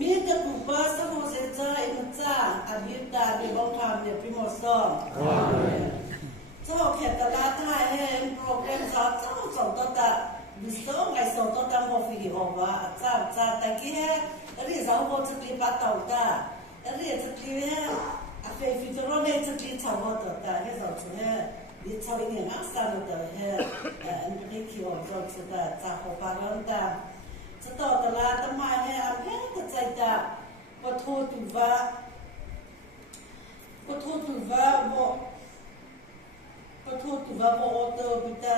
มีแต่ผู้บ้าสมุทรเจ้าอินจ้าอาบิตาเดี๋ยวบอกคำเนี่ยพิมพ์ซ้อมเจ้าแขกตลาดไทยให้โปรแกรมเจ้าส่งตัวตาดิสโต้ไงส่งตัวตาโมฟิลิโอว่าเจ้าแต่กี้ให้เรียกสาวโมจะตีปัตตาตาเรียกจะตีให้อาเฟฟิจโรเมจะตีชาวโมตัวตาให้สาวช่วยดิชาวเนี่ยนักสาวตัวให้อันนี้คิวจอดสุดาจากหัวปลาล้นตาจะต่อตลาดทำไมให้อาเพกระจายตาปะทูตุวะปะทูตุวะโมปะทูตุวะโมโอโตปิตา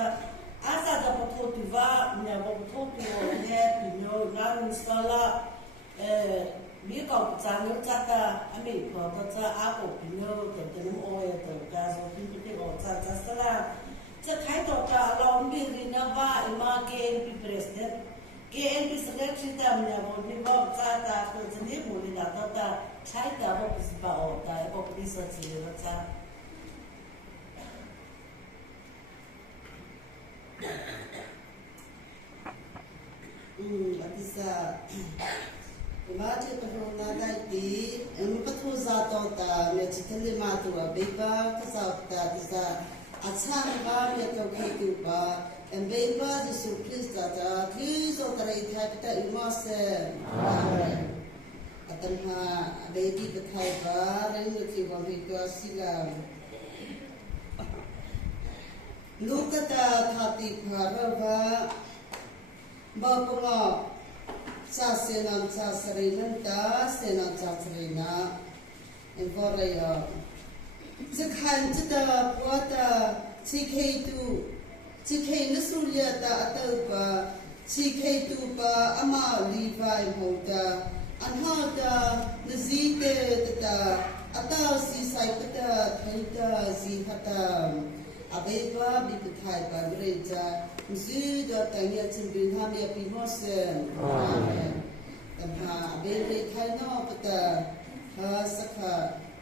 อาซาจะปะทูตุวะเนี่ยโมปะทูตุวะเนี่ยปิโนงานสตอลามีก่อนจานนู้จัดอเมริกาก็จะอาโอปิโนแต่จะนุ่มโอเอแต่กาโซพิมพ์ที่ออกจากจัสลาจะใครต่อจะลองบิรินาว่าอิมาเกนพิเปรสเดเกนพิสเกตชิตามเนี่ยบอกที่บอกจะตาคือจะนี่บุรีนาตาใช้ตาบอกพิสบาออกตาบอกพิสจีนก็จะอันที่สามมาที่ประตูนาได้ดีมันประตูซาตอตาเนี่ยจิตทะเลมาตัวเบบาก็ซาตาที่ซาอาชาบ้าเนี่ยตัวคิดดูบ้าเบบาที่สุคริสต์ตาที่สุดอะไรที่ให้ไปแต่อิมาเซอัตมาเบบีไปไทยบ้าเรื่องที่ว่ามีตัวสิลาลูกตาทัดติพาราบ้าบ้าปงอซาเซนันซาสรีนันตาเซนันซาสรีนาอินฟอร์เรียจะขันจะตาปวดตาชีเคตูชีเคนสุริยตาอัตบะชีเคตูบะอามาลีไฟโมตาอันหาตานซีเตตาอัตาสีไซปตาทันตาสีหัตาอาเบบาบิปไทยบางเรจามิซูดอตังยาจินบินฮามีปิโมเซนอาเมนแต่หาอาเบเรไทยนอกตาฮาสักะ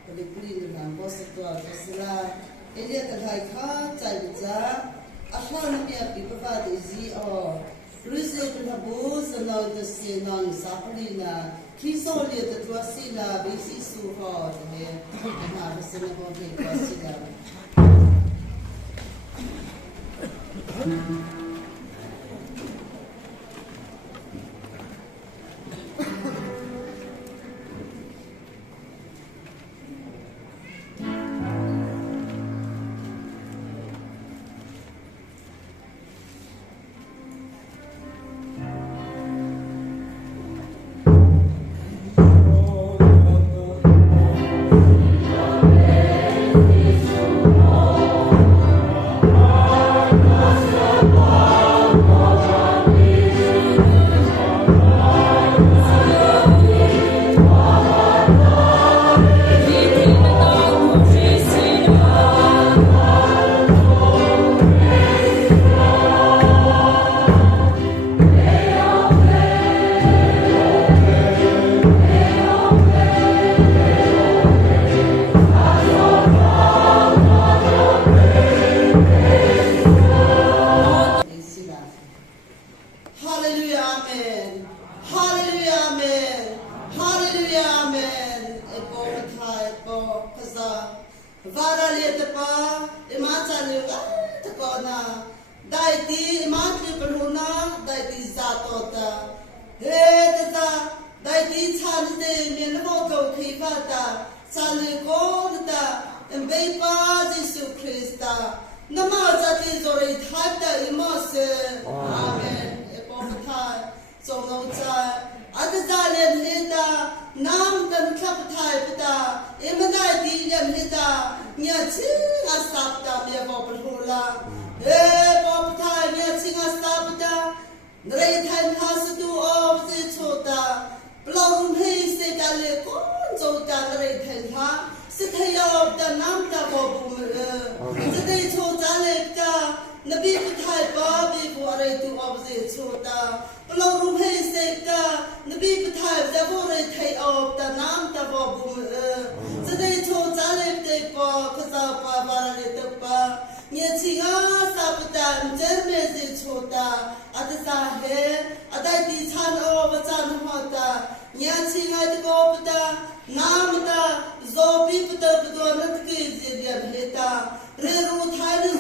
บริกรีนหลังบอสตัวกัสลาเอเลียตไทยข้าใจบิจาอาข้าวมีปิปะดิซีอรู้สึกเป็นบูสนองตเสนองสัพลีนาที่โซเลียตตัวสิลาบิซิสูฮอดเฮหาเป็นสนบอเฮตัวสิลา Nyatinga de gopta, namta, zobi pata padona tkizi heta, reru thaidu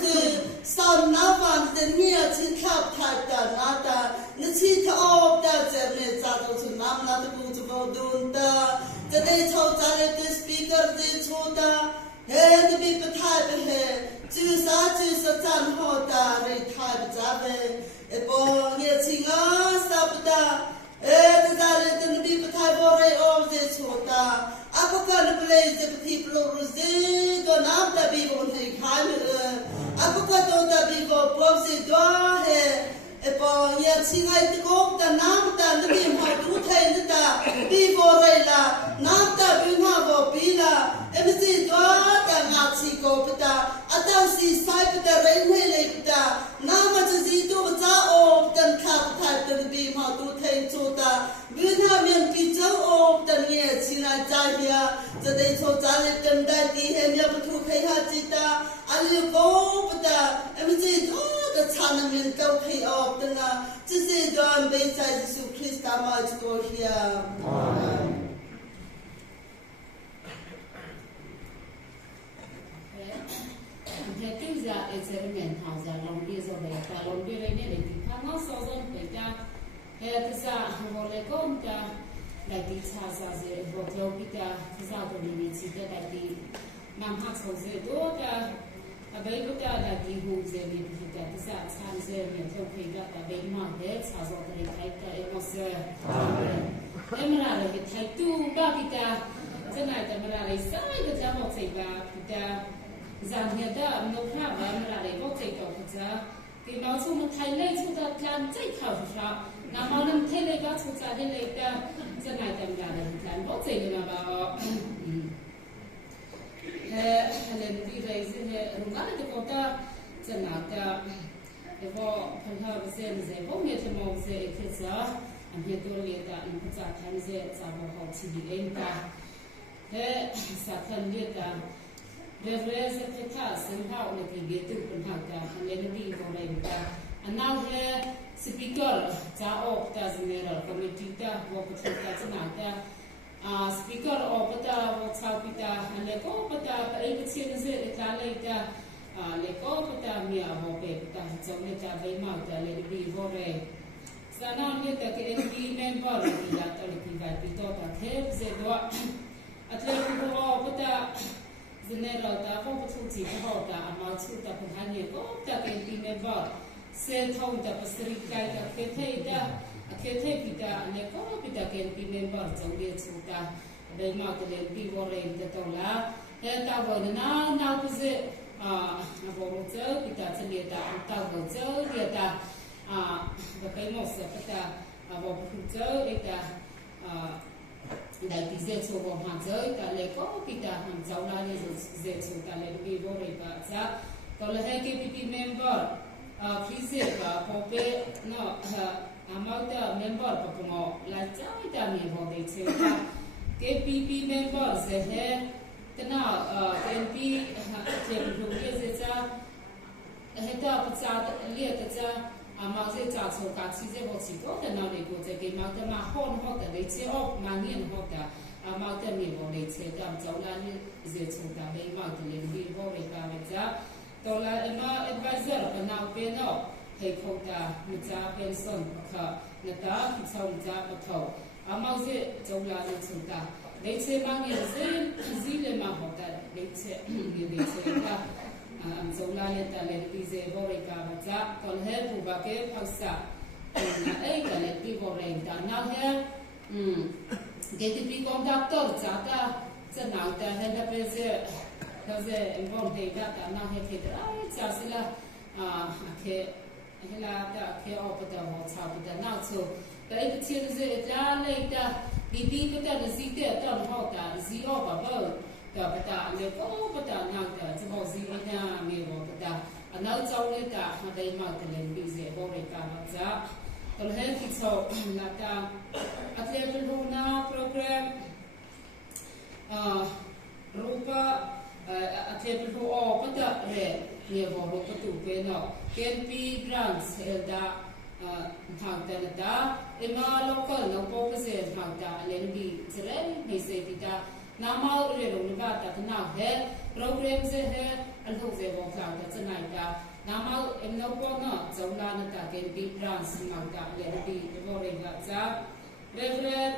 sam navan de nyatin kap thata nata, nchita opta jerne zato su namna de kutu bodunta, jade chawtale de speaker de chota, he de bi pathai he, jusa chan hota re thai jabe, epo nyatinga sabta. The people type of this water. Apocan place the people of Rosé, gone after people take high. Apocato the people boxy go here. Upon yet sing like the coke, the Namta, the beam had to take the people Rela, Namta, Bina, Pila, everything God and Nazi Copita. I don't see sight of the railway later. Nama to see to the old and cap type the beam had to take to the Vietnamian pizza of the near Sina Jahia, the day to Jalit and Daddy and Yabu Kayhajita, and you go with the everything the tournament don't pay off the this is done based on the Christ much go here. The things that it's a man house along these of the long day, come also on the Tesa Holeconta, like this has as a Botopita, Zagonity, that the Namhas Jose daughter, a baby that he who's a little that is at times and talking that a baby man deaths has already typed it was Emerald, it had two Babita, tonight Emerald side the Jamel take back the Zaniada, no problem, Emerald, will take off the also highlights with that plan take out shop. Now, Madam Taylor got to tell you later tonight. I'm glad that plan. What's saying about Helen B. raising a Rumana Dakota tonight? The war can have a sense of home yet among the Kitsa and here to later in Pizza times it's our hot city in the Satan later. There was a class and how we get to Penhaka and let it be for later. And now here, speaker, Tao doesn't matter, committee, walk with Katanaka, speaker or Pata, what's how Pita, and let go Pata, but I could see the later, let go Pata, Mia, Hope, so let her be mouth, let it be for a. So now get the KNP member, that the daughter helps it. At least Pata. The narrow the opportunity to hold the amount to the companion of the KNP member. Said home the Pacific guide a Keteda, a Ketepita, and a Kopita KNP member, so we to the mountain and be worried the Tola. And I will now visit a Boruto, Pita, and Tagozo, the famous Pita, a Boruto, like the Zeto of Hanzo, Taleko, Pita, and Zaula is Zeto, Taleki, Borika, Tolaheki PP member, please, Pope, no, amount of member, Pocomo, like Jamie, what they say. KPP members, the hair, the now, NP, who is it, a head up, Liata. Amazing so Katsize was it got and now they go to game out of my horn hotter, they say off Manian hotter, a mountain neighbor, they say, Zolan is it so that they mountain in the Borica with that. Tola Emma advisor, but now pay no, hey Kota, Mita, Benson, Nata, Pizza, Pato. Amazing Zolan and Suta. They say Manian Zilema hotter, they say, so Laleta let be the Borica, call her who back Pasa. Let be Borenta. Now here, get the big conductor, Zata, Zanata, and a visit. Does it involve that? Now he said, Zasila, Hela, care of the what's happened now. So the Epitil is it later, the deep with the Zita, Don Hota, Z over both. But now the Mozina may walk that. And now it's only that they mountain and busy, Borica, that. The health is so that at level now program Rupa at level who all but the red near Rupa to pay now. Can be grants, Elda, how da ema local no purpose how da lenbi zere me se pita nama re lo ba ta na he program se he al ho se bo kla da tsanai da nama em no po no zona na ta ke bi trans how da lenbi bo re ga za reverend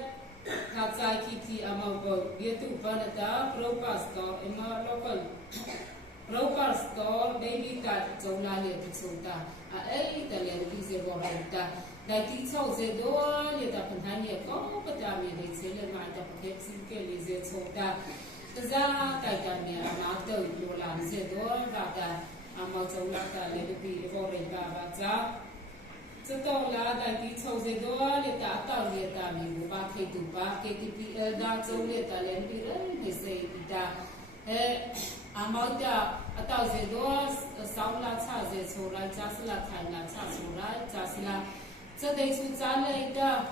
ha za ki ki ama bo ye tu ba na da propas to ema local Roper store baby cat zona le tsuta a ai ta le ri se bo ta dai ti chau se do le ta pan han ye ko pa ta me le se le ma ta ke si ke le se tsuta ta za ta ta me a na to lo la se do ra ta a ma zona ta le bi bo re ba ba za to la dai ti chau se do le ta ta le ta me bo ba ke tu ba ke ti pi da zo le ta le bi re me se ta Amauta atau zedos saula cha ze chora jasla thaina cha chora jasla chadai su chale ita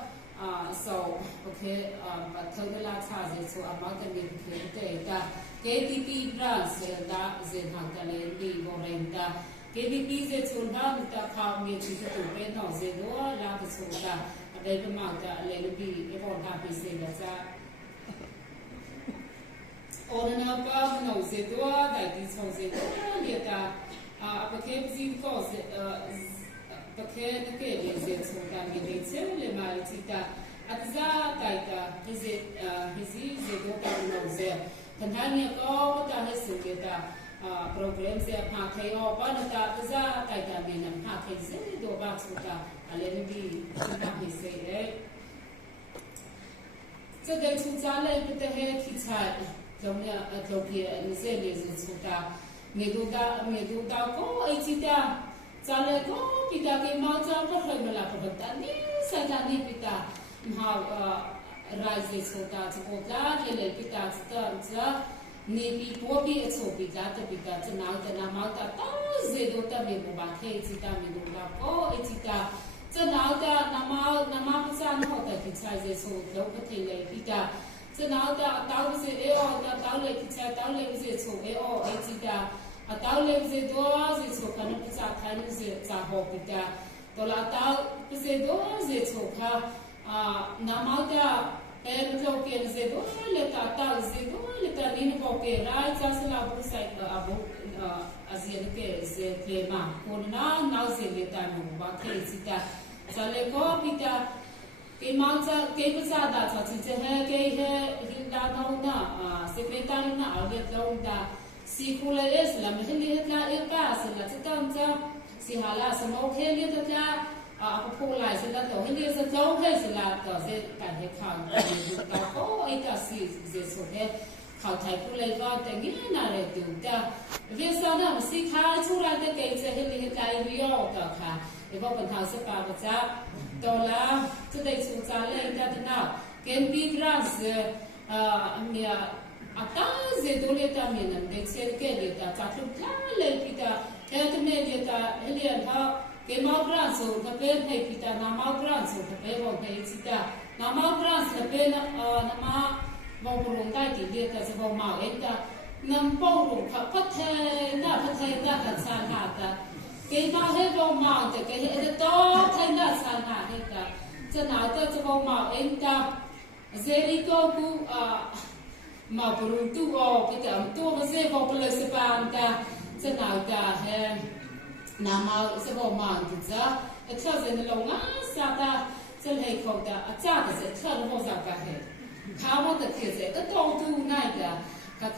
so okay but thogala cha ze so amauta me ke ita KTP branch da ze hangale bi borenta KTP ze chona ta kha me chi se to pe no ze do la ta chora adai pa ma ta le bi e bon ha pi se la cha Orna pa no se doa dai ti so se doa lieta perché così cose perché che le se so da mi dice le mai cita atza dai ta hisi se do ta no se tanhania ko ta se ke ta program se pa khai o pa na ta atza dai ta me na pa khai se do ba so ta ale ni bi ta mi se e se dai chu cha le pe he ki cha Jomnya Ethiopia ni se le zuta meduda ko ai cita chale ko pita ke ma cha pa khai mala pa ta ni sa ta ni pita ma rise sota ko ta le pita sta za ni pi po bi so pita ta pita na ma ta ta ze do ta me ba ke cita meduda ko ai cita na ta na ma pa sa no ta ki cha ze so lo pa the le pita now that thousand euro that thousand kitchen thousand is so euro eighty-da a thousand is dollars is so can put a kind of a hobita dollar thousand dollars is so namada and Ethiopian is let a thousand let a name of a right as a lab site about as you is a claim for now say the time of Bakita Saleko Pita cái mang ra cái bữa sau đã cho chị chơi cái hiện đại đâu na secretary na ở việt đâu đã si khula es là mình đi hết là em cả sẽ là chắc chắn cho si hala sẽ mau khen đi thật là có phụ lại sẽ là tổ hiện đi sẽ lâu hay sẽ là tổ sẽ cả hệ khảo đó có ấy cả si sẽ số cái khảo thầy phụ lại vàoแต่งี้น่ะเลยดูแต่เรื่องsau đó si khai chu ra cái sẽ hiện đi hết lại video đóค่ะเดี๋ยวปัญหาsẽปาประจักTola today so chale that now can be grass mia ata ze dole ta mena de ser ke de ta chatu le pita et me de ta elian ha ke ma grass so ka pe hai pita na ma grass so ka pe bo pe sita na ma grass le pe na ma bo rong dai ti de ta se bo ma en ta nam po rong ka phat the na ka san ha ta cái mà hết bao màu thì cái hết to thay là san hà hết cả cho nào tôi cho bao màu em ta Jericho ku màu bulu tu o cái chấm tu mà sẽ bao bự sẽ bàn ta cho nào ta he nam màu sẽ bao màu thì ra cái cho nên là ngã sa ta cho hay không ta cha cái sẽ cho nó bao giờ cả hết khao mà tự kia sẽ cái to tu này ta các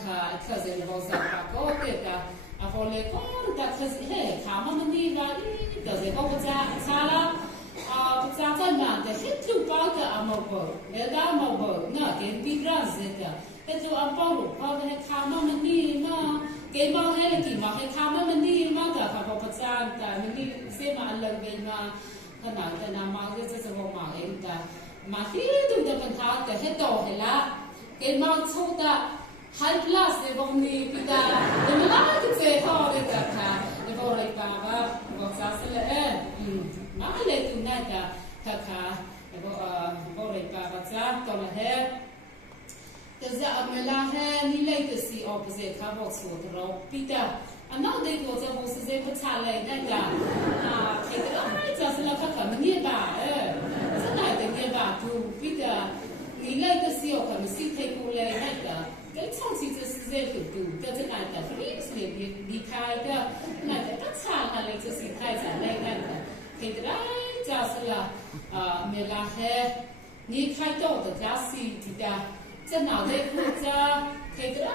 cho nên là bao giờ cả có cái ta Avole ko ta khasi he khama mani ga ta ze ko cha sala cha cha ma te hitu pa ta amobo le da amobo na ke pi gra ze ta te jo apolo pa he khama mani ma ke ma he ki ma he khama mani ma ta ka pa cha ta mani se ma alang ve ma kana ta na ma ge se bo ma em ta ma ti tu ta kan tha ta he to he la ke ma chu ta high class de bonni pita de mala ke se thore ta kha de bore pa ba bo sa se le ma le tu na ta kha de bore pa ba sa to la he te za amela he ni le te si opposite kha bo so ro pita 那这个这不是这不差嘞，那个这个就是那看看没吧，真的的没吧，就比较你那个时候可能是太过嘞那个，跟长期这是这个度，这这那个 free 是离开的，那个不差那里就是太在嘞那个，这个就是了没拉黑，你开到的家是这个，这脑袋骨折，这个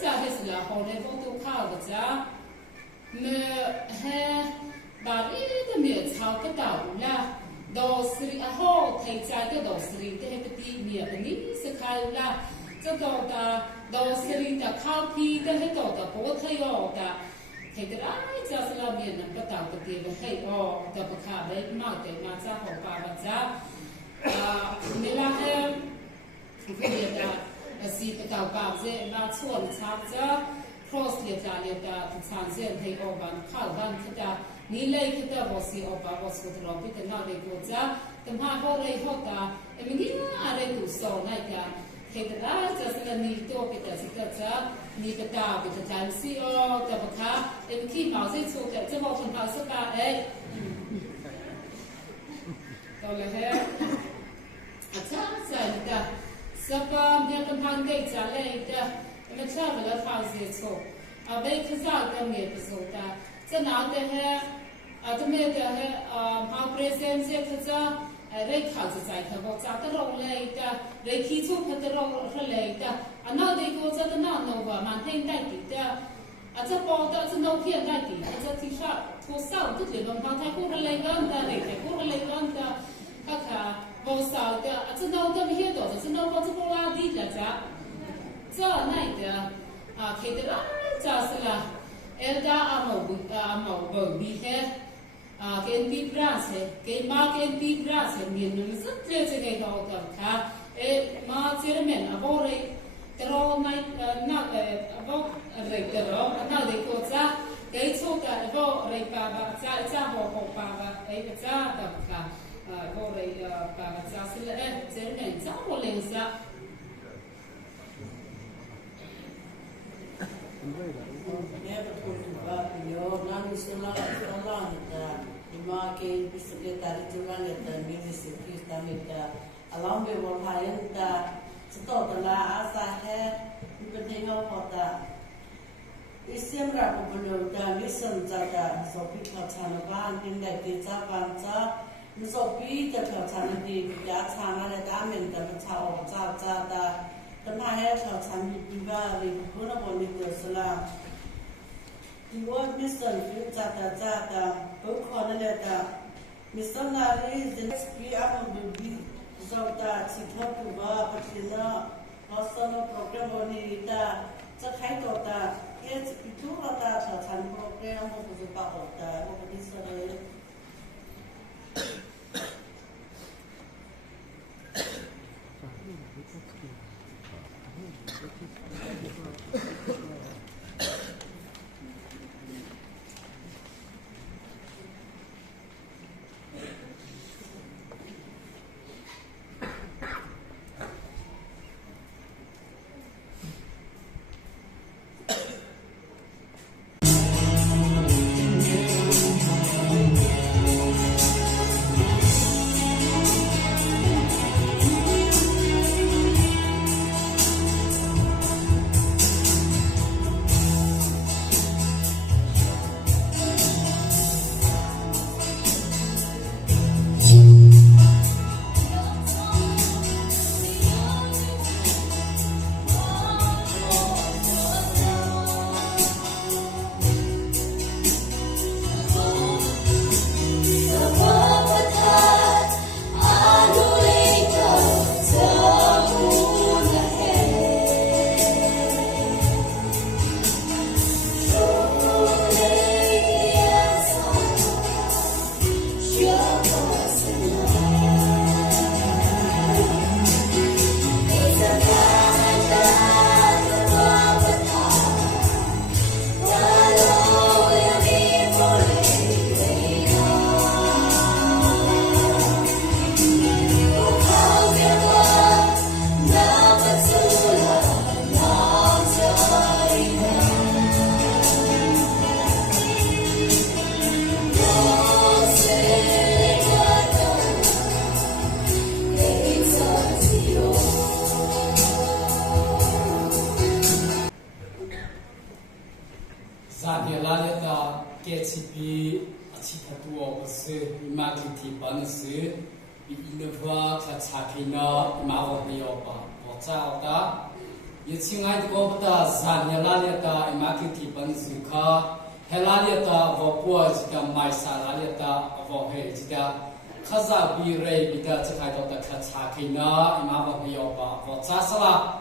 这还是了后来我都靠个着。me he bari de me chao ka dau la do sri a ho thai chai ka do sri te he ti mi a ni se khai la cho do da do sri da khao pi te he do da bo thai yo da thai ka ai cha sa la mi na ka dau ka ti le hei o da ba kha be ma te ma cha ho pa ba cha me la he ke da si ka dau pa ze ma chuan cha cha cross 列家列的产线黑欧版靠湾去的，你来去的我是欧巴我是的老比的那里国家，等下后来后的，明天阿来读书那个，黑的啦，就是了你多比的这个这，你个大比的暂时哦，的不卡，明天毛子出的，这我很好是吧？哎，到了嘿，这在的，什么你跟旁边家来的。मैं चाह वाला फांसी छो अब एक हजार का मेरे सोता चना ते है तो मैं ते है हाँ प्रेजेंट से खचा रे खाल से जाए था वो चाहता रोग ले इता रे खींचो खतर रोग ले इता अन्ना देखो चाहता ना नोवा मानते हैं दाई इता अच्छा पौधा अच्छा नौकिया दाई अच्छा तीसरा थोसा तो ले बंदा था को ले गंदा रे को ले गंदा काका वो साउता अच्छा नौता भी है तो अच्छा नौवा तो बोला दी जा这那个看得啦，就是啦，da amo bi he ken bi brase ke ma ken bi brase min no se tre ke ho ta ka ma chairman abore tro nai na abo re tro na de ko cha ke chu ka abo re pa ba cha ho pa ba cha ta ka abo re pa ba cha se le chairman cha ho le sa Never told about your non-Islam Allah Ima ke secretary general the ministry Islamita along with what Hayanta Stotala Asa Hair Ibadenga Pota Isimra Popular Mission Zata Sopi Katanaban in the Pizza Panza Sopi the Katanadi Yatana Damin the Patao Zata the Mahel Tandiva, Punabon Salam. The word Mr. Zata Zata, Okonaleta, Mr. Nari, the next be up will be Zota, Sitopuba, Patina, Boston program on Nita, Zakatota, yes, Piturata, and program of the Papa, over this. be a chikatua was Makiti Banasi, Inova, Katakina, Maviopa, Potauta. Yetching I go to Zanyalaliata, Makiti Banzuka, Helaliata, Vopuajita, my salaliata, Vohejita, Kazabi Ray, because I got the Katakina, Maviopa, Potasala.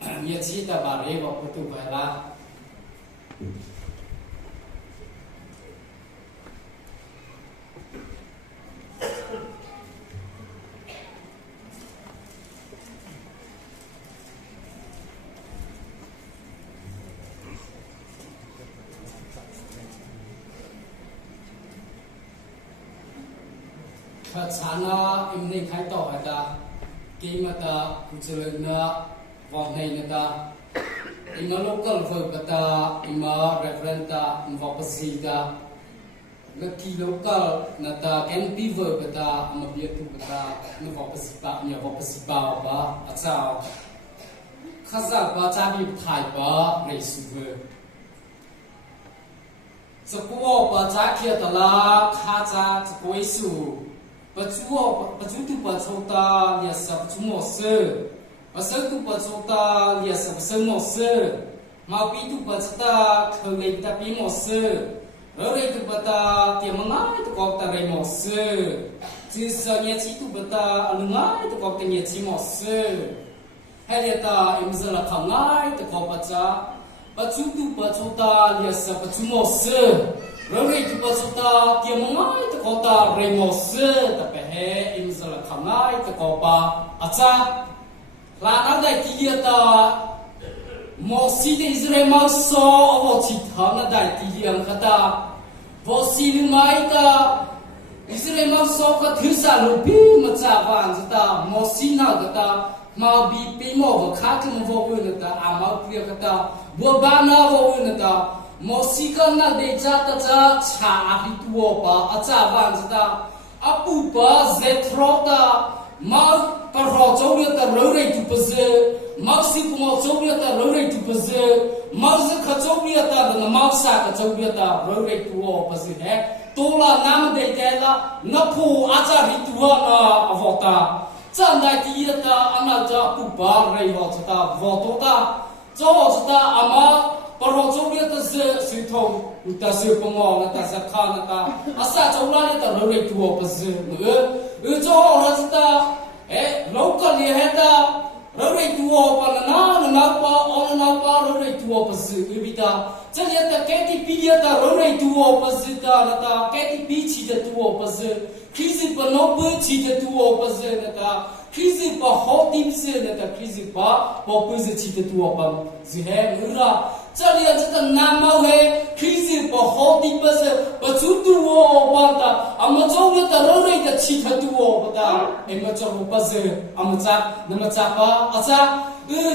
Yetchita Bareva Potubala. Sana imni khai to hata kimata kujelna wahneinata ima local verbata ima referenta invopasida laki local nata NP verbata amabiatu bata invopasipa invopasipa ba achao khaza ba chabi thai ba resuwe sakuo ba chakhia tala khacha koisu Pacutu pacota lia sab cumo se, pasaku pacota lia sab semo se, mapitu pacata khalei tapi mo se, rore tu bata tiamangai tu kau tarai mo se, cisa nya citu bata alungai tu kau tanya cimo se, heliata imzala kangai tu kau paca, pacutu pacota lia sab cumo se. Rori tu pasota dia mengai tu kota remose tapi he imzala kangai tu kopa aca lana dai dia ta mosi de Israel so o cita na dai dia kata mosi mai ta Israel so ka thisa lupi maca van ta mosi na kata mau bi pe mo ka ka mo vo ta amau pria kata bo bana vo ta Mosika na de jata cha cha hituo pa acha van jata apu pa zetrota ma parho chawya ta rore tu pase ma si mo chawya ta rore tu pase ma se kha chawya ta na ma sa ka chawya ta rore tu o pase he tola nam de la na phu acha hituo na avota chan dai ti ta ana cha pu ba re ho jata voto ta cho jata ama Parho chawya ta se thong ta se pamo ta sa kha ta asa chawla ni ta rore tu o pas e cho ra ta local ni heta rore tu o pa na pa rore tu o pas e bita chale ta ke ti ta rore tu o pas ta ke ti pi chi ta tu o pas khisi pa no pa chi ta tu o pas ta khisi pa ho tim se ta khisi pa po pa se chi ta tu o pa zi he ra Chali ajata namau he khisi po hoti pas pachutu wo banta amacho ta rore ta chi thatu wo bata emacho pas amacha namacha pa acha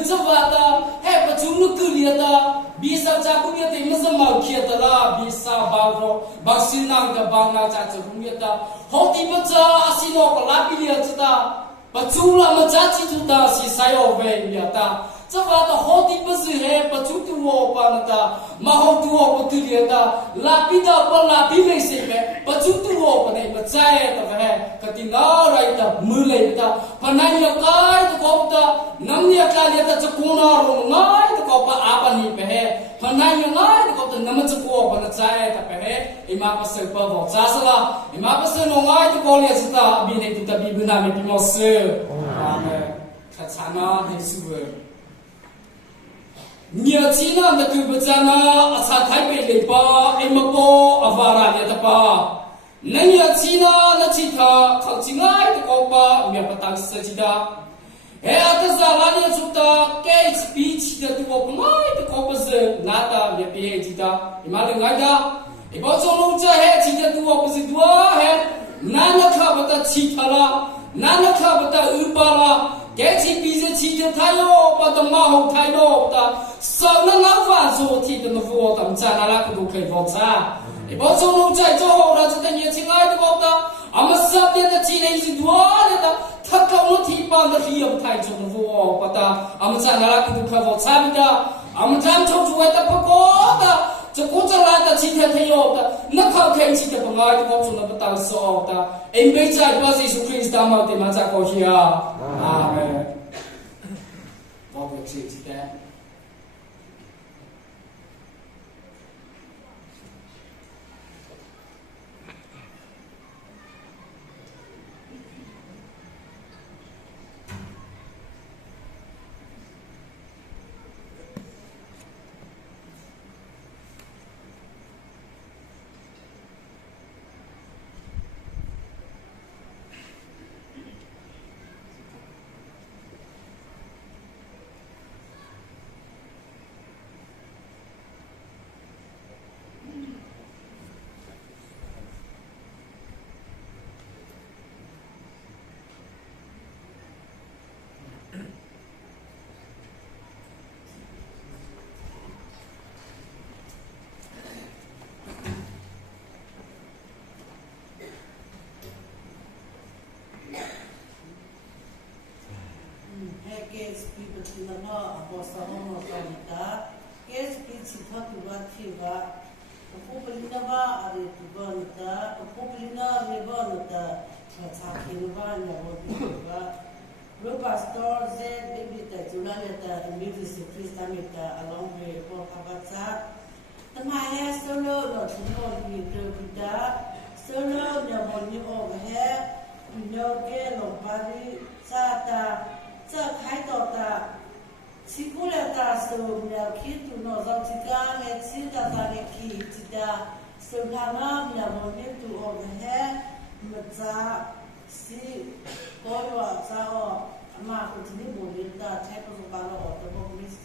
chawata he pachunu kuliata bisa cha kuliata imasa mau khiata la bisa bauro baksina ga bana cha chumiata hoti pacha asino pala piliata pachula macha chi thuta si sayo ve miata Chawata hoti pasi he pachutu wo panata mahotu wo putiliata lapida pa lapi me se me pachutu wo pane pachae ta he katina raita mule ta pananya kai to kopta namnya kaliata chakuna ro ngai to kopa apani pe he pananya ngai to kopta namachko pana chae ta pe he ima pasai pa bo chasala ima pasai no ngai to kolia sita abine tu tabi bina me pimose amen kachana desuwe Nya China na kubajana asa thaipe lepa emapo avara ya tapa Nanya China na chitha khachingai to kopa mya patang sajida he atazala ni chuta KHP chida to kopai to kopa se nata mya pe jida imale ngaida ibo cholo cha he chida to kopa se dua he nana khabata chithala nana khabata upala Getting busy teacher tayo, but the maho tayo, the son of lava so teeth in the fort of Chanala to play water. If also no taito, rather than yet I water, I'm a subject that teenage water, Taka tea on the heel tides of the war, but I'm a Chanala to play water. I'm a time to wet the pagoda. จะกูจะลาแต่ชีเททยอแต่นักข่าวแข่งชีเทปงายที่เขาชนประตาสอบแต่เอ็มไม่ใจพระเยซูคริสต์ตามมาติมาจากเขาเชียอาเมนบอกว่าชีเท Case people in the law about someone of the case people to what he got. The people in the bar are to burn the people in the burn the attacking one about the Rupa store said maybe the Julieta and maybe the Christamita along with Pocavata. The Maya solo not to know you do that. Solo the money over here. You know, get nobody. Sata. 这开到的，起过来的时候，了去都拿上这个，来吃的那个去这个，手上那了我们都学的很，么子是高月子哦，妈不今天没领的，才不是把那学的我没事。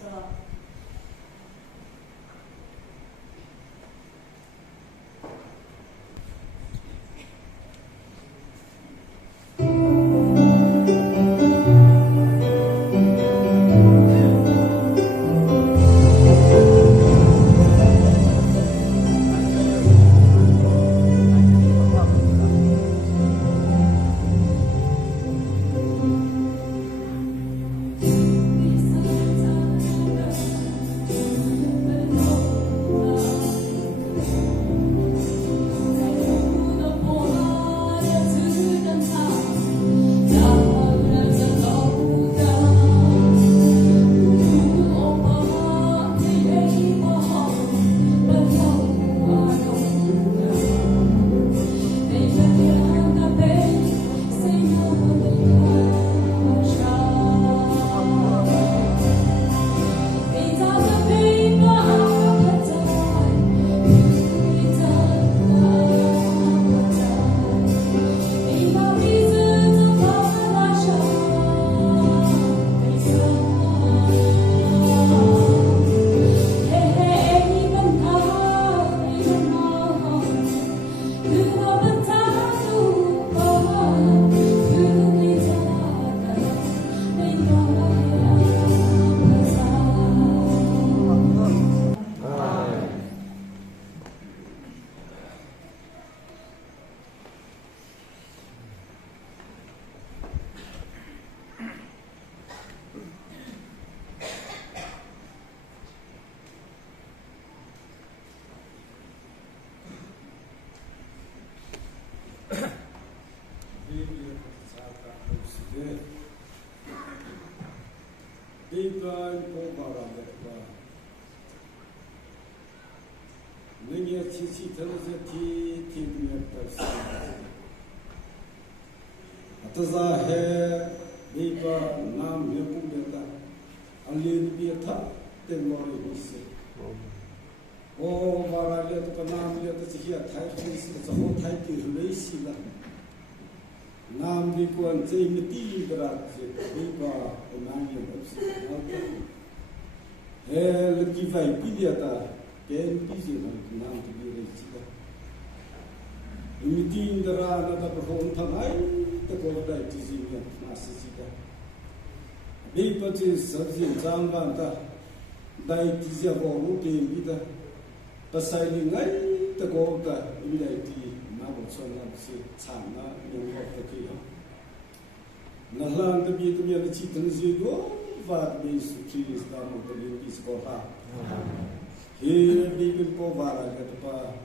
Bibin po bara katapa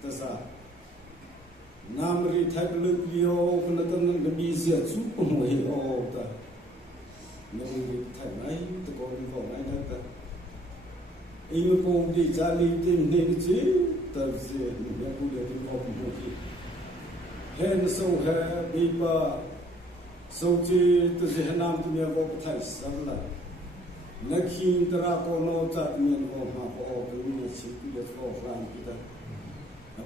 tasa namri type look yo kunatan ng bizia su mo he o ta namri type nai to ko ko nai ta ing ko di jali tin ne ji ta se ya ku de ko mo ki hen so ha bipa so ji to se nam tu ya ko thai samla Nakhin tara ko no chat men ko ma ko tu ni chi ku de ko fran kita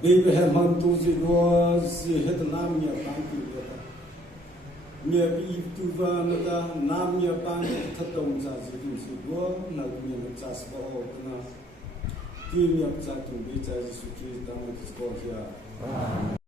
Baby have man to the was hit nam ya pan ki ta me bi tu va na da nam ya pan ta tong sa ji tu si go na mi na cha sa o na ti mi ya cha tu bi cha ji su ki ta ma ko ya